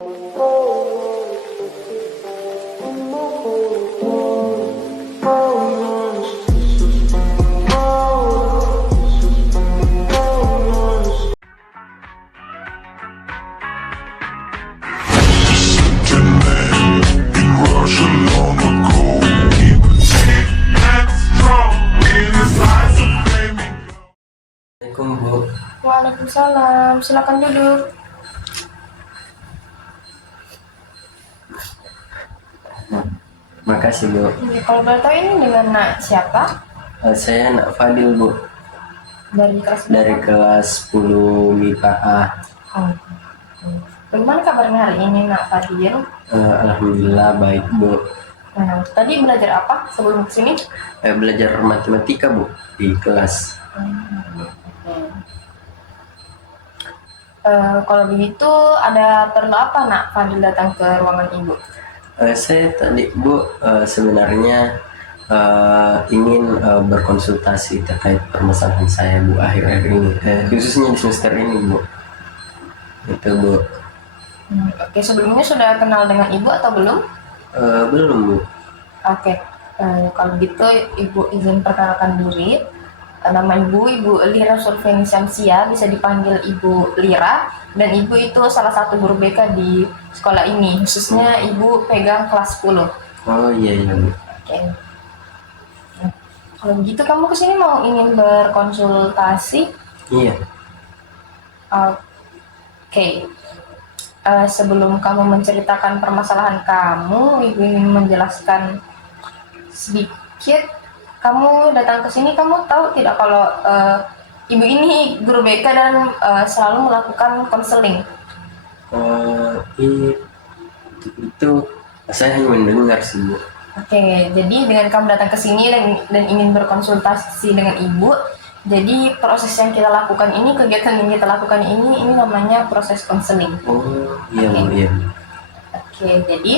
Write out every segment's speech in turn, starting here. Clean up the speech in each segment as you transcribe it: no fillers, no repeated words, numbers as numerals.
Assalamualaikum Bu. Waalaikumsalam, silakan duduk. Makasih Bu. Kalau boleh tahu ini dengan nak siapa? Saya Nak Fadil Bu, Dari kelas dari berapa? kelas 10 MIPA A. Oh. Bagaimana kabarnya hari ini nak Fadil? Alhamdulillah baik Bu. Tadi belajar apa sebelum kesini? Belajar matematika Bu di kelas. Kalau begitu ada perlu apa nak Fadil datang ke ruangan ibu? Saya tadi Bu sebenarnya ingin berkonsultasi terkait permasalahan saya Bu akhir-akhir ini, khususnya di semester ini Bu. Itu Bu. Oke, sebelumnya sudah kenal dengan ibu atau belum? Belum Bu. Oke, kalau gitu ibu izin perkenalkan diri. Nama ibu Lira Surfeni Syamsia, bisa dipanggil Ibu Lira, dan ibu itu salah satu guru BK di sekolah ini, khususnya ibu pegang kelas 10. Oh iya Bu. Oke. Nah, kalau begitu kamu kesini mau ingin berkonsultasi? Iya. Oke. Sebelum kamu menceritakan permasalahan kamu, ibu ingin menjelaskan sedikit. Kamu datang ke sini, kamu tahu tidak kalau ibu ini guru BK dan selalu melakukan konseling? Itu saya hanya mendengar sih Bu. Oke, jadi dengan kamu datang ke sini dan ingin berkonsultasi dengan ibu, jadi proses yang kita lakukan ini, kegiatan yang kita lakukan ini namanya proses konseling. Oh iya Oke. Bu, iya. Oke, jadi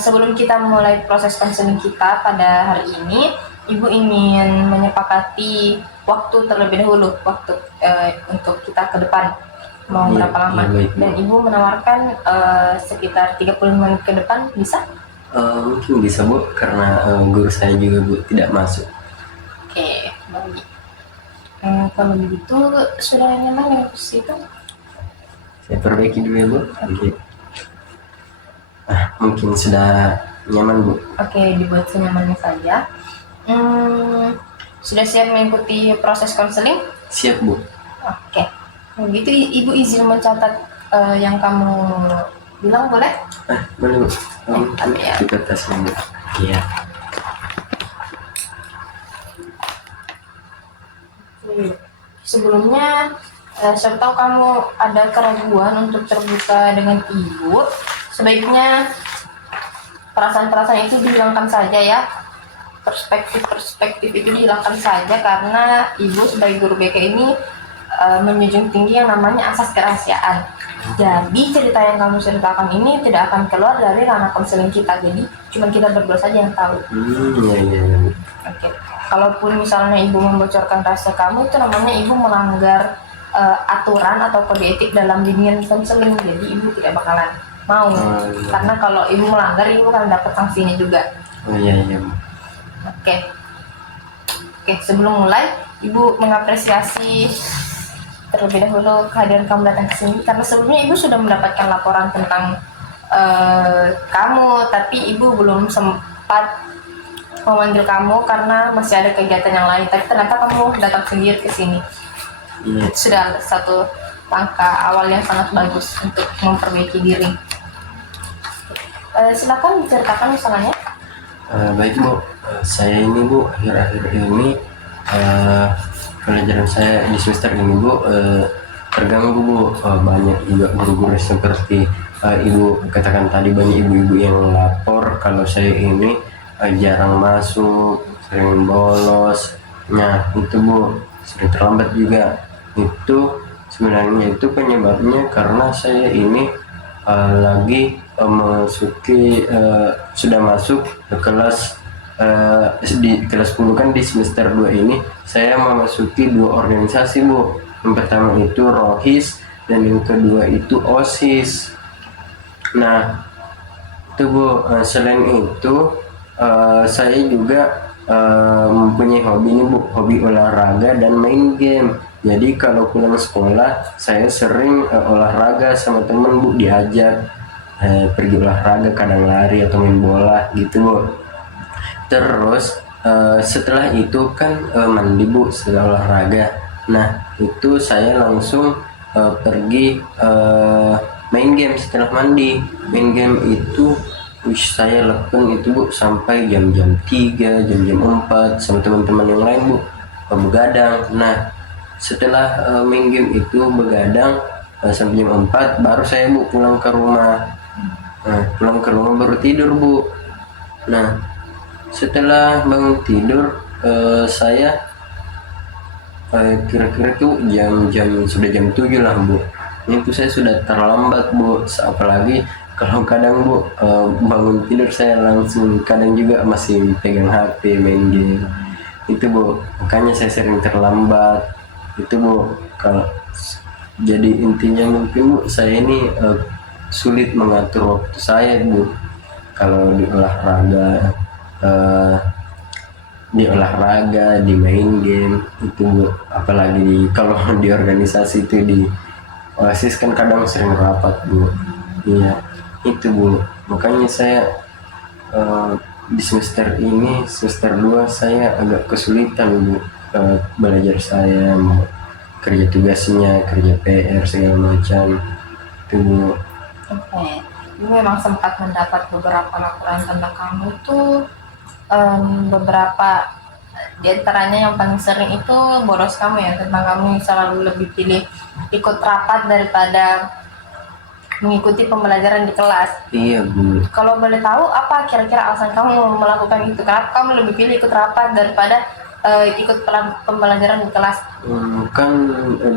sebelum kita mulai proses konseling kita pada hari ini, ibu ingin menyepakati waktu terlebih dahulu, waktu untuk kita ke depan mau Iya, berapa lama, iya, baik, Bu. dan ibu menawarkan sekitar 30 menit ke depan, bisa? Mungkin bisa Bu, karena guru saya juga Bu tidak masuk. Oke, baik. Kalau begitu sudah nyaman dengan posisi itu? Saya perbaiki dulu ya Bu. Oke. Mungkin sudah nyaman Bu. Oke, dibuat senyamannya saja. Sudah siap mengikuti proses konseling? Siap Bu. Oke, begitu ibu izin mencatat yang kamu bilang, boleh? Boleh Bu. Tapi ya. Kita tes Bu. Iya. Sebelumnya, siapa tahu kamu ada keraguan untuk terbuka dengan ibu, sebaiknya perasaan-perasaan itu dihilangkan saja ya. Perspektif itu dihilangkan saja, karena ibu sebagai guru BK ini menjunjung tinggi yang namanya asas kerahasiaan. Jadi cerita yang kamu ceritakan ini tidak akan keluar dari ranah konseling kita, jadi cuma kita berdua saja yang tahu. Iya Bu. Oke. Kalaupun misalnya ibu membocorkan rahasia kamu, itu namanya ibu melanggar aturan atau kode etik dalam bimbingan konseling, jadi ibu tidak bakalan mau. Iya. Karena kalau ibu melanggar, ibu akan dapat sanksinya juga. Oh iya Bu. Oke, sebelum mulai, ibu mengapresiasi terlebih dahulu kehadiran kamu datang ke sini, karena sebelumnya ibu sudah mendapatkan laporan tentang kamu, tapi ibu belum sempat memanggil kamu karena masih ada kegiatan yang lain. Tapi ternyata kamu datang sendiri ke sini. Iya. Sudah satu langkah awal yang sangat bagus untuk memperbaiki diri. Silakan diceritakan misalnya. Baik Bu. Saya ini Bu, akhir-akhir ini pelajaran saya di semester ini Bu terganggu Bu. Banyak juga guru-guru seperti ibu katakan tadi, banyak ibu-ibu yang lapor kalau saya ini jarang masuk, sering bolos. Nah itu Bu, sering terlambat juga. Itu sebenarnya itu penyebabnya karena saya ini lagi sudah masuk ke kelas di kelas 10 kan, di semester 2 ini saya memasuki 2 organisasi Bu. Yang pertama itu ROHIS dan yang kedua itu OSIS. Nah, itu Bu, selain itu saya juga mempunyai hobi nih Bu, hobi olahraga dan main game. Jadi kalau pulang sekolah saya sering olahraga sama temen Bu, diajak pergi olahraga, kadang lari atau main bola gitu Bu. Terus setelah itu kan mandi Bu setelah olahraga. Nah itu saya langsung pergi main game setelah mandi. Main game itu saya lakukan itu Bu sampai jam-jam 3, jam-jam 4 sama teman-teman yang lain Bu, begadang. Nah setelah main game itu begadang sampai jam 4 baru saya Bu pulang ke rumah. Nah, pulang ke rumah baru tidur Bu. Nah setelah bangun tidur saya kira-kira tuh jam-jam sudah jam 7 lah Bu. Itu saya sudah terlambat Bu, apalagi kalau kadang Bu bangun tidur saya langsung kadang juga masih pegang HP main game itu Bu, makanya saya sering terlambat itu Bu. Kalau jadi intinya mungkin Bu saya ini sulit mengatur waktu saya Bu kalau di olahraga, eh, di main game itu Bu. Apalagi kalau di organisasi itu di OSIS kan kadang sering rapat Bu. Iya itu Bu, makanya saya eh, di semester 2 saya agak kesulitan Bu, belajar saya mau kerja tugasnya, kerja PR segala macam itu Bu. Oke, ibu memang sempat mendapat beberapa laporan tentang kamu tuh, beberapa di antaranya yang paling sering itu boros kamu ya, tentang kamu selalu lebih pilih ikut rapat daripada mengikuti pembelajaran di kelas. Iya Bu. Kalau boleh tahu apa kira-kira alasan kamu melakukan itu? Kenapa kamu lebih pilih ikut rapat daripada ikut pembelajaran di kelas? Kan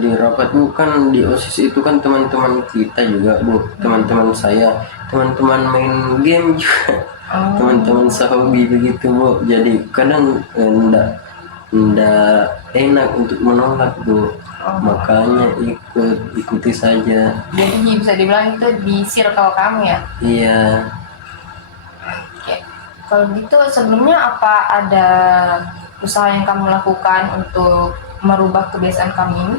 di rapat Bu, kan di OSIS itu kan teman-teman kita juga Bu, teman-teman saya, teman-teman main game juga, teman-teman sehobi begitu Bu. Jadi kadang ndak enak untuk menolak Bu, makanya ikuti saja. Jadi bisa dibilang itu di circle kamu ya? Iya. Oke. Kalau gitu sebelumnya apa ada usaha yang kamu lakukan untuk merubah kebiasaan kamu ini?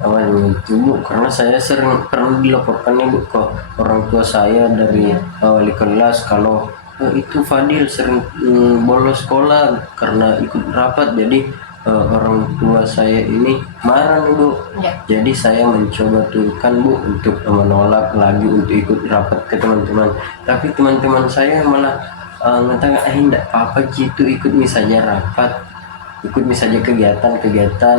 Awalnya itu Bu, karena saya sering pernah dilaporkan Bu ke orang tua saya dari wali kelas kalau itu Fadil sering bolos sekolah karena ikut rapat. Jadi orang tua saya ini marah nih Bu. Ya. Jadi saya mencoba tuh kan Bu untuk menolak lagi untuk ikut rapat ke teman-teman, tapi teman-teman saya malah mengatakan enggak apa-apa gitu, ikut misalnya rapat, ikut misalnya kegiatan-kegiatan,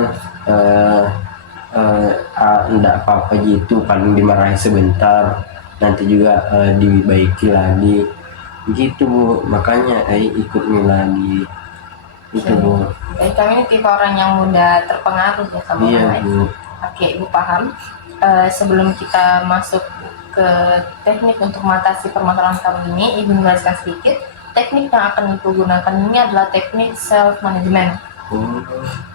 enggak apa-apa gitu, paling dimarahi sebentar nanti juga dibaiki lagi gitu Bu, makanya ikut nih lagi itu Bu. Baik, kami ini tipe orang yang mudah terpengaruh ya sama Iya orang lain. Bu. Oke, Ibu paham. Sebelum kita masuk ke teknik untuk mengatasi permasalahan kamu ini, Ibu menjelaskan sedikit. Teknik yang akan Ibu gunakan ini adalah teknik self management,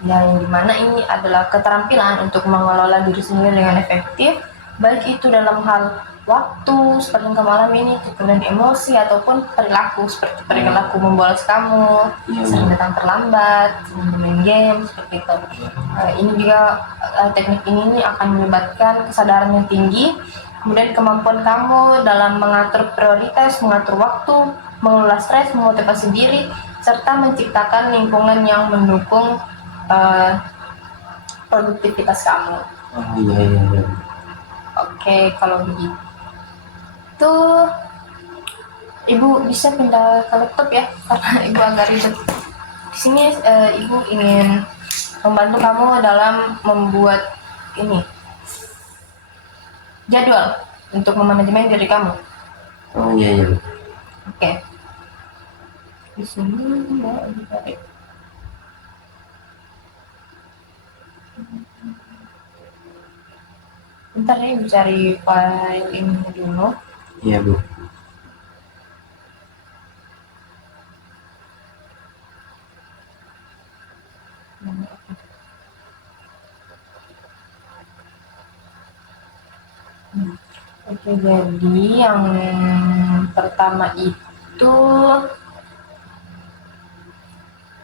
yang dimana ini adalah keterampilan untuk mengelola diri sendiri dengan efektif, baik itu dalam hal waktu seperti yang kamu alami ini, kemudian emosi ataupun perilaku seperti perilaku membolos kamu, sering datang terlambat, sering main game seperti itu. Ini juga teknik ini akan melibatkan kesadaran yang tinggi, kemudian kemampuan kamu dalam mengatur prioritas, mengatur waktu, mengelola stres, memotivasi diri, serta menciptakan lingkungan yang mendukung produktivitas kamu. Iya. Oke, kalau begitu Ibu bisa pindah ke laptop ya, karena Ibu agak ribet. Di sini Ibu ingin membantu kamu dalam membuat ini jadwal untuk memanajemen diri kamu. Iya. Oke. Di sini mau ditarik. Bentar ya, Ibu cari file ini dulu. Iya Bu. Oke. Jadi yang pertama itu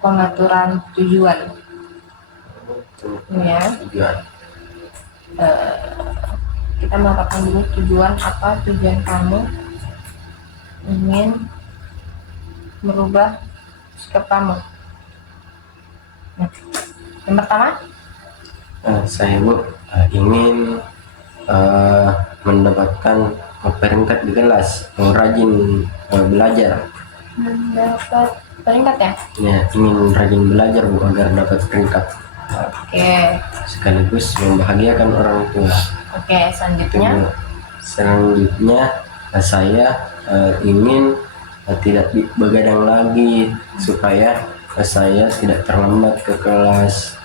pengaturan tujuan, ya. Tujuan. Kita menetapkan dulu tujuan apa, tujuan kamu ingin merubah sikap kamu. Nah, yang pertama, Saya Bu ingin mendapatkan peringkat di kelas, rajin belajar. mendapat peringkat ya. Ya, ingin rajin belajar Bu agar dapat peringkat. Oke, Sekaligus membahagiakan orang tua. oke. Itu, Selanjutnya, Bu. Selanjutnya saya ingin tidak begadang lagi supaya saya tidak terlambat ke kelas.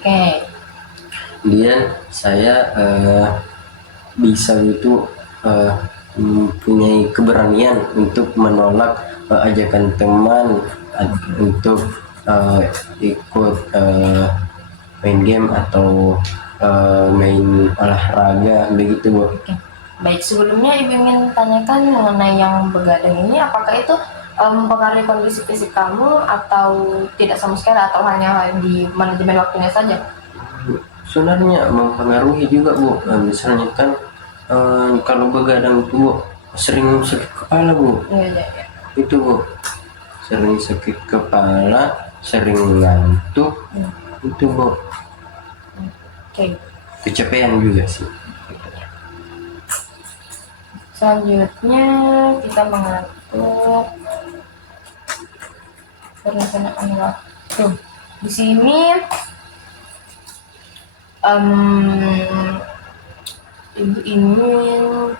oke, Kemudian saya bisa itu mempunyai keberanian untuk menolak ajakan teman untuk ikut main game atau main olahraga begitu Bu. oke. Baik, sebelumnya Ibu ingin tanyakan mengenai yang begadang ini, apakah itu mempengaruhi kondisi fisik kamu atau tidak sama sekali, atau hanya di manajemen waktunya saja? Sebenarnya mempengaruhi juga Bu. Misalnya kan kalau begadang itu Bu sering sakit kepala Bu. Iya, iya, iya. Itu Bu, sering sakit kepala, sering ngantuk. Itu Bu, Oke. kecapean juga sih. Selanjutnya kita mengatur perencanaan waktu. Di sini Ibu ingin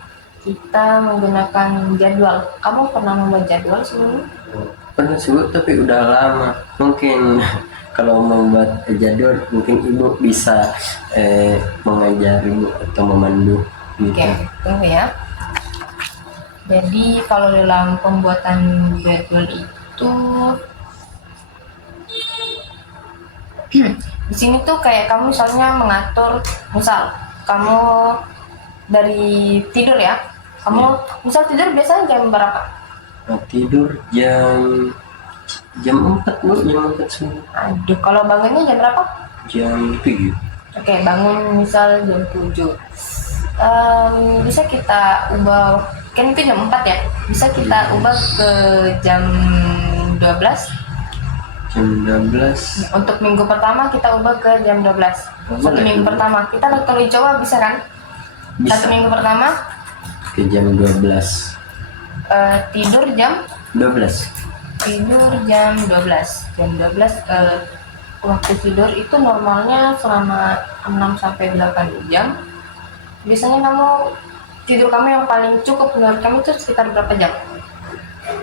kita menggunakan jadwal. Kamu pernah membuat jadwal sebelumnya? Pernah sih Bu, tapi udah lama. Mungkin kalau membuat jadwal mungkin Ibu bisa mengajari Bu atau memandu gitu. Oke, tunggu ya. Jadi kalau dalam pembuatan jadwal itu di sini tuh kayak kamu misalnya mengatur, misal kamu dari tidur ya, kamu misal tidur biasanya jam berapa? Nah, tidur jam 4 Bu, jam 4 subuh. Aduh, kalau bangunnya jam berapa? Jam 7. Oke, bangun misal jam 7. Bisa kita ubah, kan itu jam 4 ya, bisa kita ubah ke jam 12. Jam 12. Untuk minggu pertama kita ubah ke jam 12. Satu Boleh. minggu pertama kita dokter coba, bisa kan? Bisa. Satu minggu pertama Ke jam 12. tidur jam 12. jam 12. Waktu tidur itu normalnya selama 6 sampai 8 jam. Biasanya tidur kamu yang paling cukup menurut kamu itu sekitar berapa jam?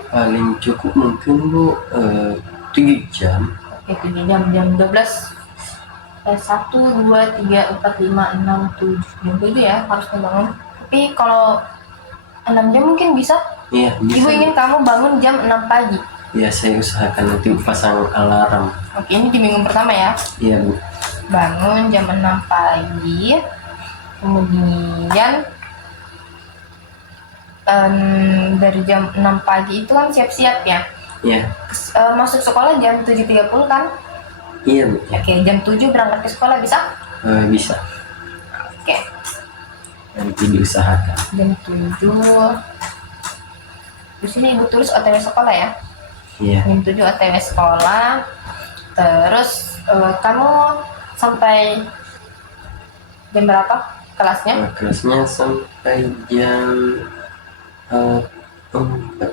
Paling cukup mungkin Bu 3 jam. Oke, 7 jam. Jam 12 1, 2, 3, 4, 5, 6, 7 jam 7 ya harusnya bangun. Tapi kalau 6 jam mungkin bisa. Iya, bisa. Ibu ingin kamu bangun jam 6 pagi. Ya, saya usahakan nanti pasang alarm. Oke, ini di minggu pertama ya. Iya Bu. Bangun jam 6 pagi. Kemudian dari jam 6 pagi itu kan siap-siap ya. Iya. Masuk sekolah jam 7.30 kan? Iya Bu. Ya. Oke, jam 7 berangkat ke sekolah bisa? Bisa. Oke, Nanti diusahakan. jam 7. Di sini Ibu tulis OTW sekolah ya. Iya. Jam 7 OTW sekolah. Terus kamu sampai jam berapa kelasnya? Kelasnya sampai jam 4,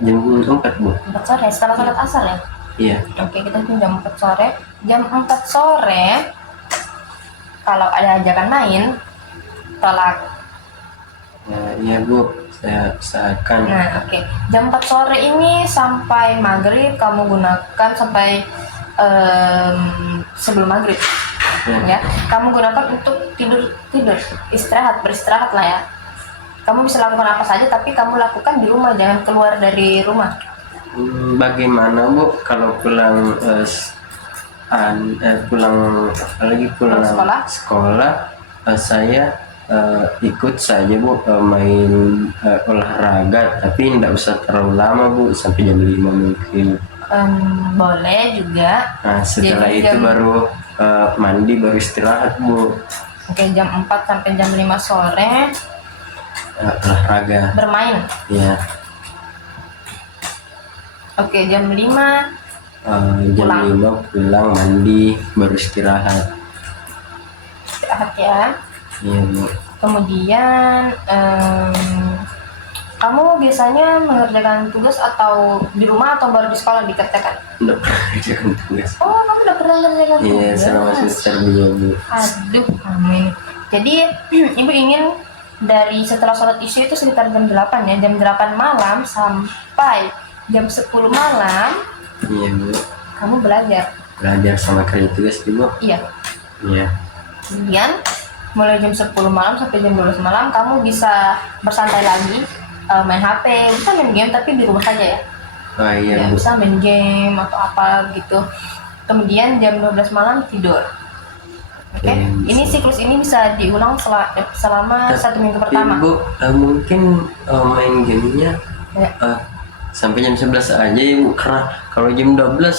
jam 4 Bu. 4 sore, setelah salat asar ya? Iya. Oke, kita tuh jam 4 sore. Jam 4 sore, kalau ada ajakan main, tolak. Iya Bu, saya usahakan. Nah, oke. Jam 4 sore ini sampai maghrib kamu gunakan sampai sebelum maghrib. Ya, kamu gunakan untuk tidur, beristirahat lah ya. Kamu bisa lakukan apa saja, tapi kamu lakukan di rumah, jangan keluar dari rumah. Bagaimana Bu kalau pulang pulang sekolah? sekolah saya ikut saja Bu, main olahraga, tapi tidak usah terlalu lama Bu, sampai jam 5 mungkin. Boleh juga. Nah setelah Jadi itu jam- baru mandi, baru istirahat Bu. Oke, jam 4 sampai jam 5 sore Olahraga bermain. ya. Oke, jam 5 Jam Pulang. 5 pulang, mandi, baru istirahat. istirahat ya. Iya Bu. Kemudian kamu biasanya mengerjakan tugas atau di rumah atau baru di sekolah dikerjakan? Tidak pernah kerjakan tugas. Oh, kamu udah pernah mengerjakan Iya, tugas? selama semester 2 Bu. Aduh, amin. Jadi, ibu ingin dari setelah sholat isya itu sekitar jam 8 ya, jam 8 malam sampai jam 10 malam Iya Bu. kamu belajar. Belajar sama kerja tugas Bu. Iya. Iya. Kemudian mulai jam 10 malam sampai jam 12 malam kamu bisa bersantai lagi, main HP, bisa main game tapi di rumah saja ya. Oh iya Ya, Bu. bisa main game atau apa gitu. Kemudian jam 12 malam tidur. Oke, ini siklus ini bisa diulang selama 1 minggu pertama. Bu, mungkin main gamenya Ya. sampai jam 11 aja ya Bu, karena kalau jam 12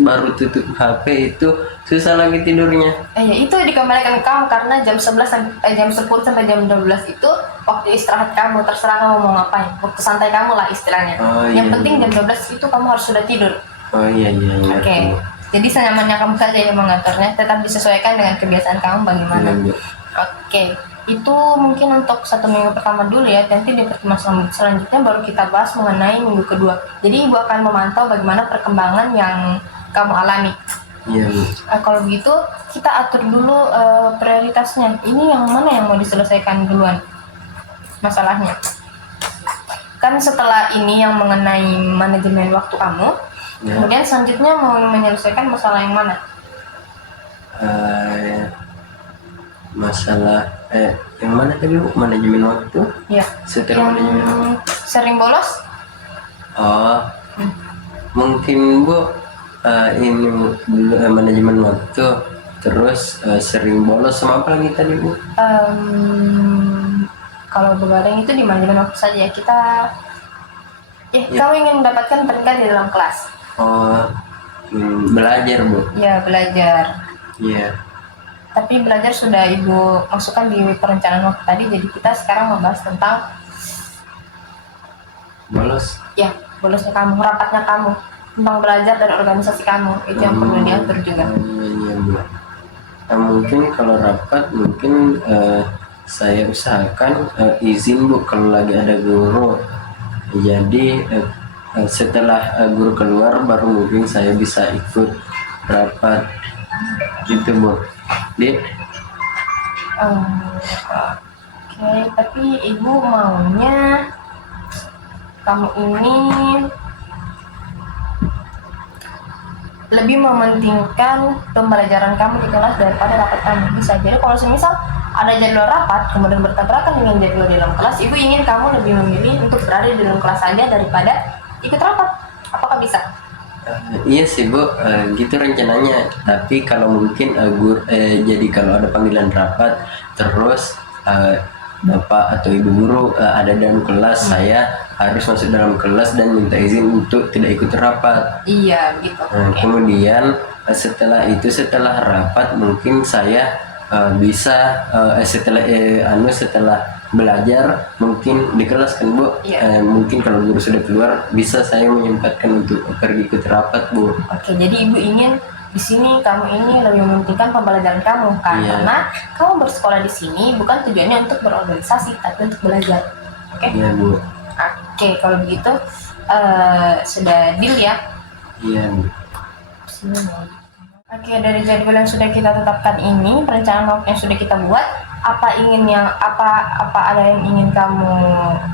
baru tutup HP itu susah lagi tidurnya. Ya itu dikembalikan ke kamu karena jam 11 jam 10 sampai jam 12 itu waktu istirahat kamu, terserah kamu mau ngapain. Waktu santai kamu lah istilahnya. Oh, Yang iya, penting iya. jam 12 itu kamu harus sudah tidur. Oh iya iya iya. Oke. Bu. Jadi senyamannya kamu saja yang mengaturnya, tetap disesuaikan dengan kebiasaan kamu bagaimana. Iya, Bu. Oke. Itu mungkin untuk 1 minggu pertama dulu ya. Nanti di pertemuan selanjutnya baru kita bahas mengenai minggu kedua. Jadi ibu akan memantau bagaimana perkembangan yang kamu alami. Iya Bu. Kalau begitu kita atur dulu prioritasnya. Ini yang mana yang mau diselesaikan duluan masalahnya. Kan setelah ini yang mengenai manajemen waktu kamu, Ya. kemudian selanjutnya mau menyelesaikan masalah yang mana? Masalah yang mana tadi Bu? Manajemen waktu. Ya, Setelah manajemen waktu. yang sering bolos? Oh, mungkin Bu, ini dulu manajemen waktu, terus sering bolos, sama apa lagi tadi Bu? Kalau begadang itu di manajemen waktu saja ya. Kita kamu ingin mendapatkan peringkat di dalam kelas. Oh, belajar Bu. Ya, belajar. Iya. Tapi belajar sudah ibu masukkan di perencanaan waktu tadi. Jadi kita sekarang membahas tentang Bolos. ya bolosnya kamu, rapatnya kamu, tentang belajar dan organisasi kamu. Itu yang perlu diatur juga. Iya Bu. Mungkin kalau rapat, mungkin saya usahakan izin Bu kalau lagi ada guru. Jadi setelah guru keluar baru mungkin saya bisa ikut rapat gitu Bu. Di Oke, tapi ibu maunya kamu ini lebih mementingkan pembelajaran kamu di kelas daripada rapat kamu. Bisa jadi kalau semisal ada jadwal rapat kemudian bertabrakan dengan jadwal di dalam kelas, ibu ingin kamu lebih memilih untuk berada di dalam kelas saja daripada ikut rapat. Apakah bisa? Iya sih Bu, gitu rencananya. Tapi kalau mungkin jadi kalau ada panggilan rapat, terus bapak atau ibu guru ada dalam kelas, saya harus masuk dalam kelas dan minta izin untuk tidak ikut rapat. Iya, begitu. Oke. Kemudian setelah rapat mungkin saya bisa setelah belajar mungkin di kelas kan Bu. Iya. Mungkin kalau guru sudah keluar bisa saya menyempatkan untuk pergi ikut rapat Bu. Oke, jadi ibu ingin di sini kamu ini lebih mementingkan pembelajaran kamu kan? Iya. Karena kamu bersekolah di sini bukan tujuannya untuk berorganisasi tapi untuk belajar. Oke? Iya Bu. Oke, kalau begitu sudah deal ya. Iya Bu. Oke, dari jadwal yang sudah kita tetapkan ini, perencanaan waktu yang sudah kita buat, apa ada yang ingin kamu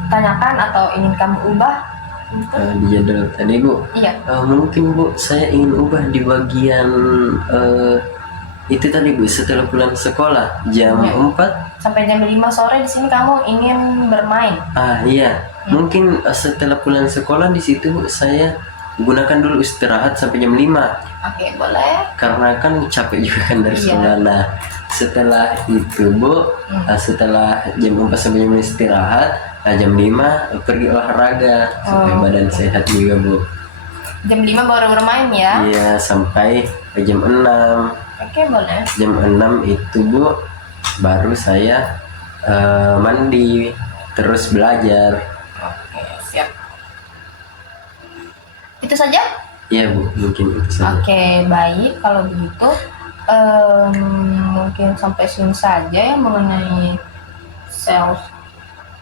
tanyakan atau ingin kamu ubah? Di jadwal tadi Bu. Iya. Mungkin Bu, saya ingin ubah di bagian itu tadi Bu, setelah pulang sekolah jam Iya. 4. Sampai jam 5 sore di sini kamu ingin bermain. Iya. Mungkin setelah pulang sekolah di situ Bu, saya gunakan dulu istirahat sampai jam 5 Oke, boleh. karena kan capek juga kan dari sekolah. Nah setelah itu Bu, setelah jam 4 sampai jam 5 istirahat, nah jam 5 pergi olahraga supaya badan sehat juga Bu. Jam 5 baru bermain ya? Iya, sampai jam 6. Oke, boleh. Jam 6 itu Bu, baru saya mandi terus belajar. Oke, siap. Itu saja? Iya Bu, mungkin itu saja. Oke, baik. Kalau begitu, mungkin sampai sini saja ya mengenai self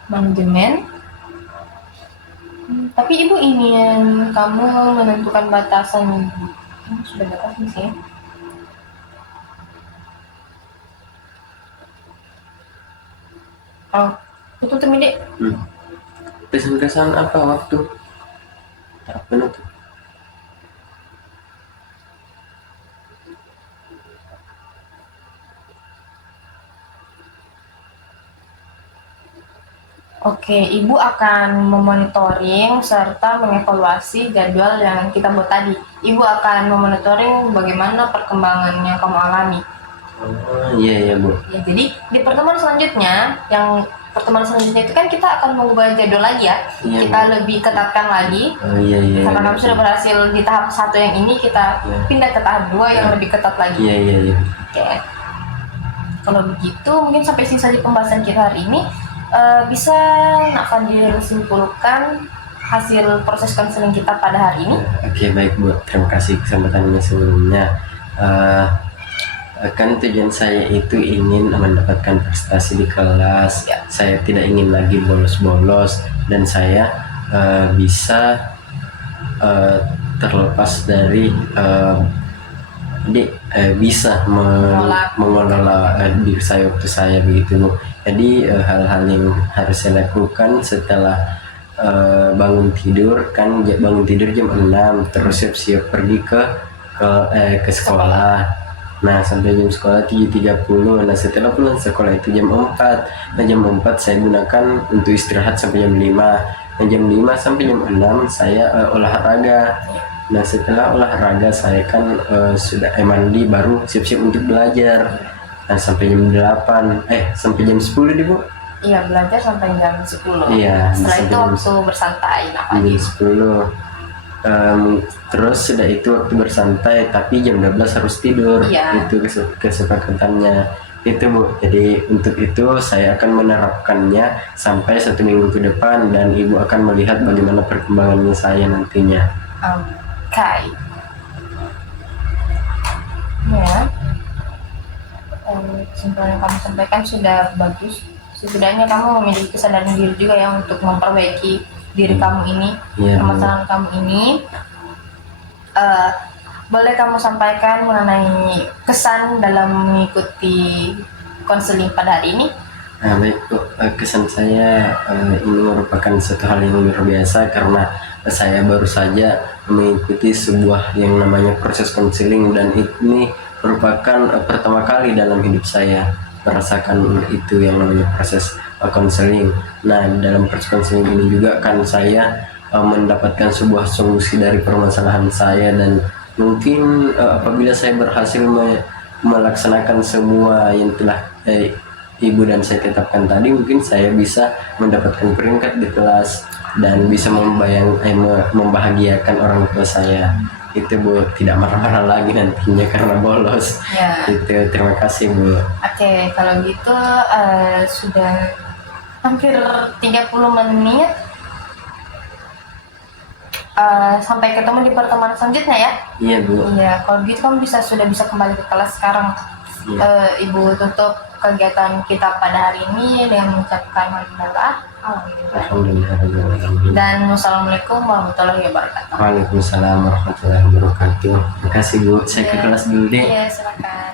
management. Tapi Ibu ingin kamu menentukan batasan. Sudah batasan sih. Oh, tutup Dek. Kesan-kesan apa waktu tahap penutup? Oke, Ibu akan memonitoring serta mengevaluasi jadwal yang kita buat tadi. Ibu akan memonitoring bagaimana perkembangan yang kamu alami. Oh iya Bu. Ya, jadi di pertemuan selanjutnya, itu kan kita akan mengubah jadwal lagi ya. Iya, Kita Bu. lebih ketatkan lagi. Oh iya. Karena kamu sudah berhasil di tahap 1 yang ini, kita pindah ke tahap 2 yang lebih ketat lagi. Iya. Oke. Kalau begitu mungkin sampai sini saja pembahasan kita hari ini. Bisa Nak Fadil simpulkan hasil proses konseling kita pada hari ini? Oke, baik Bu, terima kasih kesempatannya sebelumnya. Kan tujuan saya itu ingin mendapatkan prestasi di kelas. Saya tidak ingin lagi bolos-bolos dan saya bisa terlepas dari bisa mengelola diri saya waktu saya begitu Bu. Jadi hal-hal yang harus saya lakukan setelah bangun tidur jam 6, terus siap-siap pergi ke sekolah. Nah sampai jam sekolah 7.30. Nah setelah pulang sekolah itu jam 4. Nah jam 4 saya gunakan untuk istirahat sampai jam 5. Nah jam 5 sampai jam 6 saya olahraga. Nah setelah olahraga saya kan sudah mandi, baru siap-siap untuk belajar. Nah sampai jam 8 sampai jam 10 deh Bu. Iya, belajar sampai jam 10. Iya, setelah itu waktu bersantai jam 10. Terus sudah itu waktu bersantai, tapi jam 12 harus tidur. Itu kesepakatannya itu Bu. Jadi untuk itu saya akan menerapkannya sampai 1 minggu ke depan, dan Ibu akan melihat bagaimana perkembangannya saya nantinya. Oke. Ya. Kesimpulan yang kamu sampaikan sudah bagus. Setidaknya kamu memiliki kesadaran diri juga ya untuk memperbaiki diri kamu ini, permasalahan kamu ini. Boleh kamu sampaikan mengenai kesan dalam mengikuti konseling pada hari ini? Baik Bu, kesan saya ini merupakan suatu hal yang luar biasa karena saya baru saja mengikuti sebuah yang namanya proses konseling, dan ini merupakan pertama kali dalam hidup saya merasakan itu yang namanya proses konseling. Nah dalam proses konseling ini juga kan saya mendapatkan sebuah solusi dari permasalahan saya, dan mungkin apabila saya berhasil melaksanakan semua yang telah Ibu dan saya tetapkan tadi, mungkin saya bisa mendapatkan peringkat di kelas dan bisa membahagiakan orang tua saya. Itu Bu, tidak marah-marah lagi nantinya karena bolos. Itu, terima kasih Bu. Oke, kalau gitu sudah hampir 30 menit. Sampai ketemu di pertemuan selanjutnya ya. Iya Bu. Iya, kalau gitu kamu sudah bisa kembali ke kelas sekarang. Ibu tutup kegiatan kita pada hari ini dengan mengucapkan alhamdulillah dan wassalamualaikum warahmatullahi wabarakatuh. Waalaikumsalam warahmatullahi wabarakatuh. Terima kasih Bu. Saya ke kelas dulu deh. Iya, silakan.